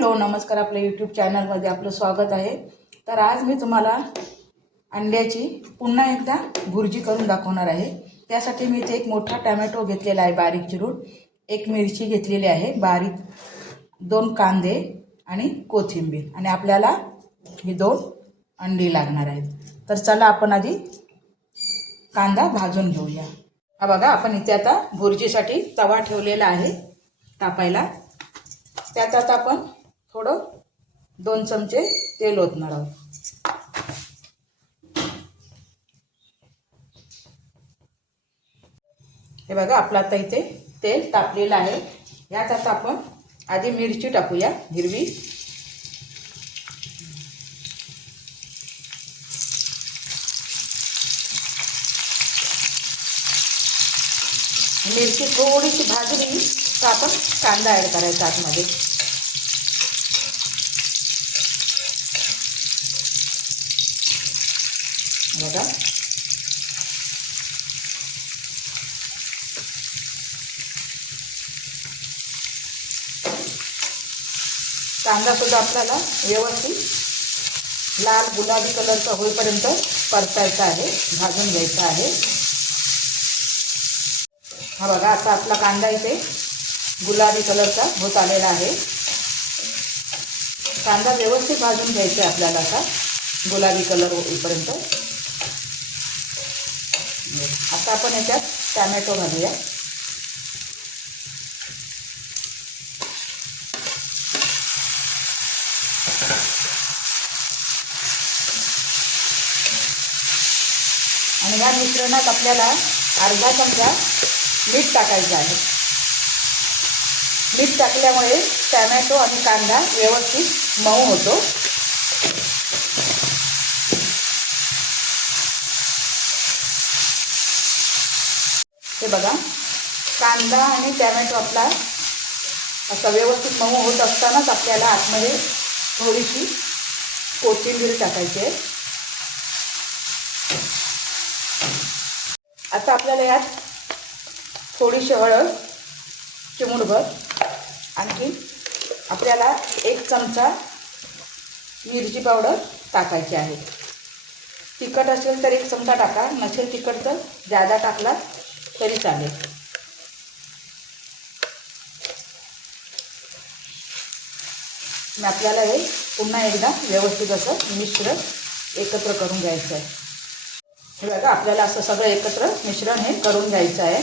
Hello नमस्कार, आपल्या YouTube चॅनलमध्ये आपलं स्वागत आहे। तर आज मी तुम्हाला अंड्याची पुन्हा एकदा भुर्जी करून दाखवणार आहे। त्यासाठी मी इथे एक मोठा टोमॅटो घेतलेला आहे बारीक चिरून, एक मिरची घेतलेली आहे बारीक, 2 कांदे आणि कोथिंबीर, आणि आपल्याला ही 2 अंडी लागणार आहेत। तर चला आपण आधी कांदा भाजून घेऊया। हा बघा, आपण इथे आता भुर्जीसाठी तवा ठेवलेला आहे तापायला। त्यात आता आपण थोडं 2 चमचे तेल ओतणार आहोत। हे बघा, आपलं आता इथे तेल तापलेलं आहे। यात आता आपण आधी मिरची टाकूया हिरवी। मिरची थोडीशी भाजली तर आपण कांदा ॲड करायचा आतमध्ये। बघा, कांदा सुद्धा आपल्याला व्यवस्थित लाल गुलाबी कलरचा होईपर्यंत परतायचा आहे, भाजून घ्यायचा आहे। हा बघा, आता आपला कांदा इथे गुलाबी कलरचा होत आलेला आहे। कांदा व्यवस्थित भाजून घ्यायचा आहे आपल्याला आता गुलाबी कलर होईपर्यंत। आता आपण याच्यात टोमॅटो घालूया। आणि या मिश्रणात आपल्याला अर्धा चमचा मीठ टाकायचं आहे। मीठ टाकल्यामुळे टोमॅटो आणि कांदा व्यवस्थित मऊ होतो। हे बघा, कांदा आणि टोमॅटो आपला असा व्यवस्थित मऊ होत असतानाच आपल्याला आतमध्ये थोडीशी कोथिंबीर टाकायची आहे। आता आपल्याला यात थोडीशी हळद, चिमूटभर, आणखी आपल्याला 1 चमचा मिरची पावडर टाकायची आहे। तिखट असेल तर 1 चमचा टाका, नसेल तिखट तर जादा टाकला तरी चालेल। मग आपल्याला हे पुन्हा एकदा व्यवस्थित असं मिश्रण एकत्र करून घ्यायचं आहे। हे बघा, आपल्याला असं सगळं एकत्र मिश्रण हे करून घ्यायचं आहे।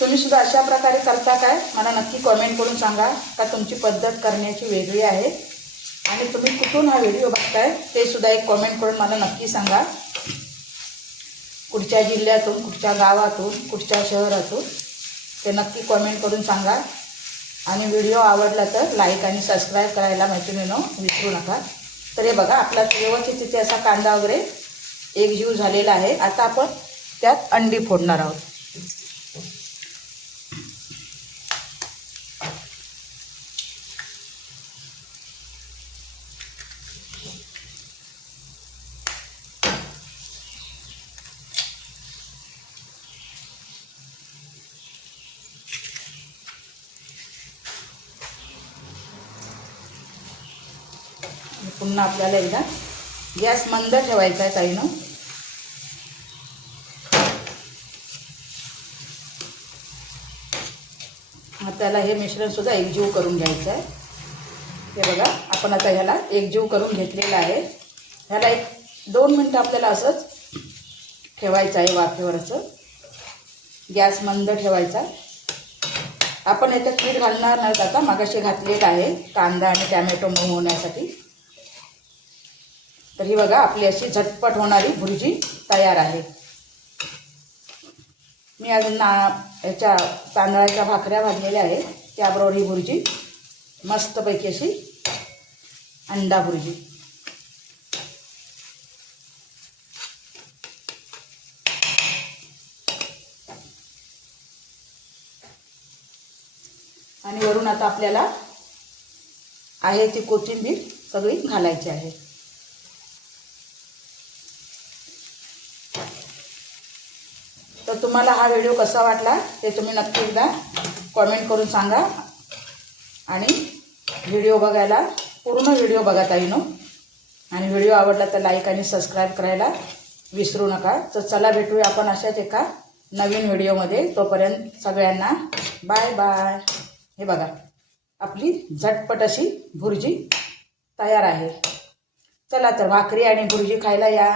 तुम्ही सुद्धा अशा प्रकारे करता काय, मला नक्की कमेंट करून सांगा का तुमची पद्धत करण्याची वेगळी आहे, आणि तुम्ही कुठून हा व्हिडिओ बघताय ते सुद्धा एक कमेंट करून मला नक्की सांगा। कुठच्या जिल्ह्यातून, कुठच्या गावातून, कुठच्या शहरातून ते नक्की कमेंट करून सांगा। आणि व्हिडिओ आवडला तर लाईक आणि सबस्क्राईब करायला मैत्रिणींनो विसरू नका। तर हे बघा, आपला व्यवस्थित तिथे असा कांदा वगैरे एकजीव झालेला आहे। आता आपण त्यात अंडी फोडणार आहोत। पुन्हा आपल्याला एकदा गॅस मंद ठेवायचा आहे ताईनो। आपल्याला हे मिश्रण सुद्धा एकजीव करून घ्यायचं आहे। हे बघा, आपण आता ह्याला एकजीव करून घेतलेलं आहे। ह्याला 1-2 मिनटं आपल्याला असंच ठेवायचं आहे वाफेवरचं। गॅस मंद ठेवायचा। आपण याच्यात मीठ घालणार नाही आता, मागाशी घातलेलं आहे कांदा आणि टोमॅटो मऊ होण्यासाठी। तर ही बघा, आपली अशी झटपट होणारी भुर्जी तयार आहे। मी अजून याच्या तांदळाच्या भाकऱ्या भाजलेल्या आहेत, त्याबरोबर ही भुर्जी मस्तपैकी अशी अंडा भुर्जी। आणि वरून आता आपल्याला आहे ती कोथिंबीर सगळी घालायची आहे। तर तुम्हाला हा व्हिडिओ कसा वाटला ते तुम्ही नक्की एकदा कमेंट करून सांगा, आणि व्हिडिओ बघायला पूर्ण व्हिडिओ बघा ताईनो. आणि व्हिडिओ आवडला तर लाईक आणि सबस्क्राईब करायला विसरू नका. तर चला भेटूया आपण अशाच एका नवीन व्हिडिओमध्ये. तोपर्यंत सगळ्यांना बाय बाय. हे बघा आपली झटपट अशी भुर्जी तयार आहे. चला तर भाकरी आणि भुर्जी खायला या.